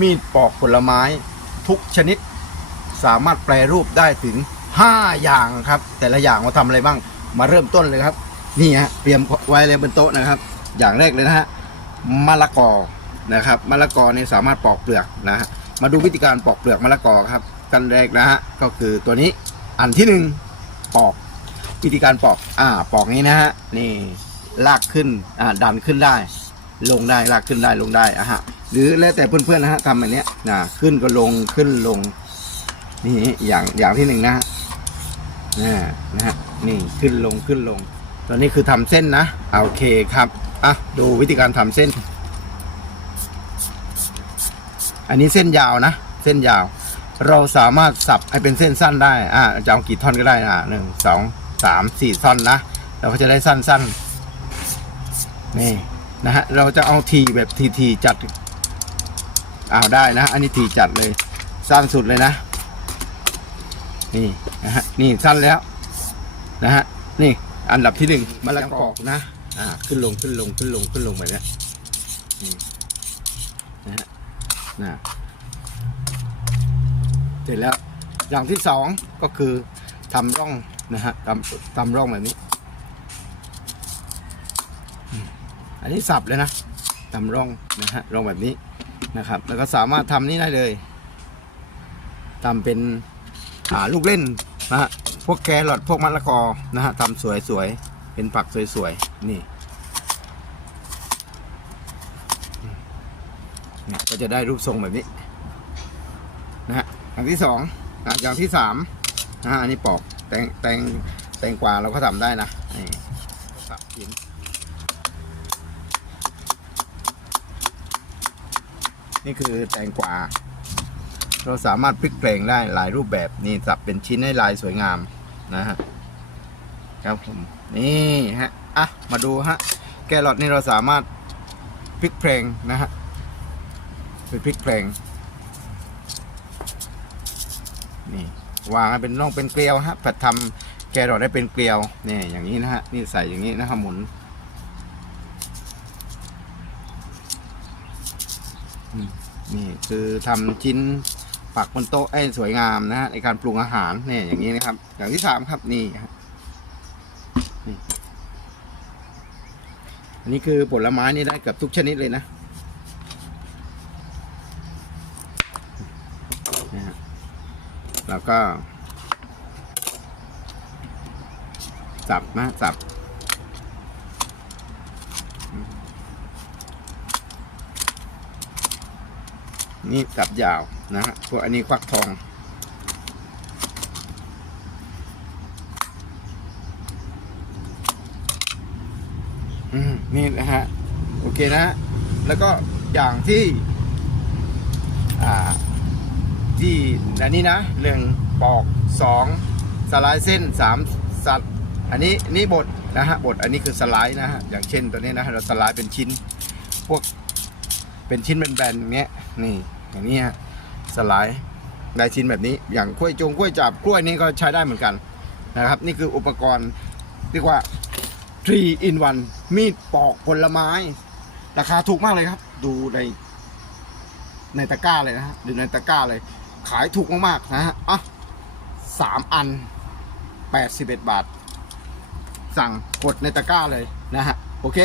มีดปอกผลไม้ทุกชนิด สามารถแปรรูปได้ถึง 5 อย่างครับ แต่ละอย่างมาทำอะไรบ้าง มาเริ่มต้นเลยครับ นี่ฮะเตรียมไว้เลยบนโต๊ะนะครับ อย่างแรกเลยนะฮะมะละกอนะครับมะละกอนี่สามารถปอกเปลือกนะฮะมาดูวิธีการปอกเปลือกมะละกอครับกันแรกนะฮะก็คือตัวนี้อันที่หนึ่งปอกวิธีการปอกอ่าปอกนี้นะฮะนี่ลากขึ้นอ่าดันขึ้นได้ ลงได้ลากขึ้นได้ลงได้อะฮะ หรือแล้วแต่เพื่อนๆนะฮะทำแบบเนี้ยนะขึ้นก็ลงขึ้นลง นี่อย่างอย่างที่หนึ่งนะฮะนะนะฮะนี่ขึ้นลงขึ้นลง ตอนนี้คือทำเส้นนะโอเคครับอะดูวิธีการทำเส้น อันนี้เส้นยาวนะ เส้นยาว เราสามารถสับให้เป็นเส้นสั้นได้อ่าจะเอากี่ท่อนก็ได้อ่าหนึ่งสองสามสี่ท่อนนะเราก็จะได้สั้นๆนี่นะฮะเราจะเอาทีแบบทีทีจัด อาได้นะ อันนี้ทีจัดเลย สั้นสุดเลยนะ นี่นะฮะนี่สั้นแล้วนะฮะนี่อันดับที่หนึ่งมะละกอกนะอ่าขึ้นลงขึ้นลงขึ้นลงขึ้นลงแบบนี้นี่นะฮะนะเสร็จแล้วอย่างที่สองก็คือทำร่องนะฮะทำทำร่องแบบนี้ อันนี้สับเลยนะทำร่องนะฮะร่องแบบนี้ นะครับ แล้วก็สามารถทำนี่ได้เลยทำเป็นลูกเล่นนะฮะพวกแครอทพวกมะละกอนะฮะทำสวยๆเป็นผักสวยๆนี่นี่ก็จะได้รูปทรงแบบนี้นะฮะอย่างที่สองอะอย่างที่สามนะฮะอันนี้ปอกแตงแตงแตงกวาเราก็ทำได้นะนี่สับกิน นี่คือแตงกวา เราสามารถพลิกแปลงได้หลายรูปแบบนี่สับเป็นชิ้นให้ลายสวยงามนะฮะครับผมนี่ฮะอะมาดูฮะแกรอทนี่เราสามารถพลิกแปลงนะฮะไปพลิกแปลงนี่วางให้เป็นร่องเป็นเกลียวฮะผัดทำแกรอทได้เป็นเกลียวนี่อย่างนี้นะฮะนี่ใส่อย่างนี้นะครับหมุนอืม นี่คือทำชิ้นปักบนโต๊ะให้สวยงามนะฮะในการปรุงอาหารเนี่ยอย่างนี้นะครับ อย่างที่สามครับนี่ฮะนี่อันนี้คือผลไม้นี่ได้เกือบทุกชนิดเลยนะนะฮะแล้วก็สับนะสับ นี่สับยาวนะฮะพวกอันนี้ควักทองอืมนี่นะฮะ โอเคนะ แล้วก็อย่างที่ อ่า ที่อันนี้นะหนึ่งปอกสองสไลด์เส้นสามสัตว์อันนี้นี่บดนะฮะบดอันนี้คือสไลด์นะฮะ อย่างเช่นตัวนี้นะเราสไลด์เป็นชิ้น พวกเป็นชิ้นแบนๆอย่างเงี้ยนี่ อย่างนี้ฮะสไลด์ได้ชิ้นแบบนี้ อย่างกล้วยจงกล้วยจับกล้วยนี่ก็ใช้ได้เหมือนกันนะครับ นี่คืออุปกรณ์เรียกว่า 3 in 1 มีดปอกผลไม้ ราคาถูกมากเลยครับ ดูในในตะกร้าเลยนะฮะดูในตะกร้าเลย ขายถูกมากๆนะฮะอะสามอัน 81 บาท สั่งกดในตะกร้าเลยนะฮะ โอเค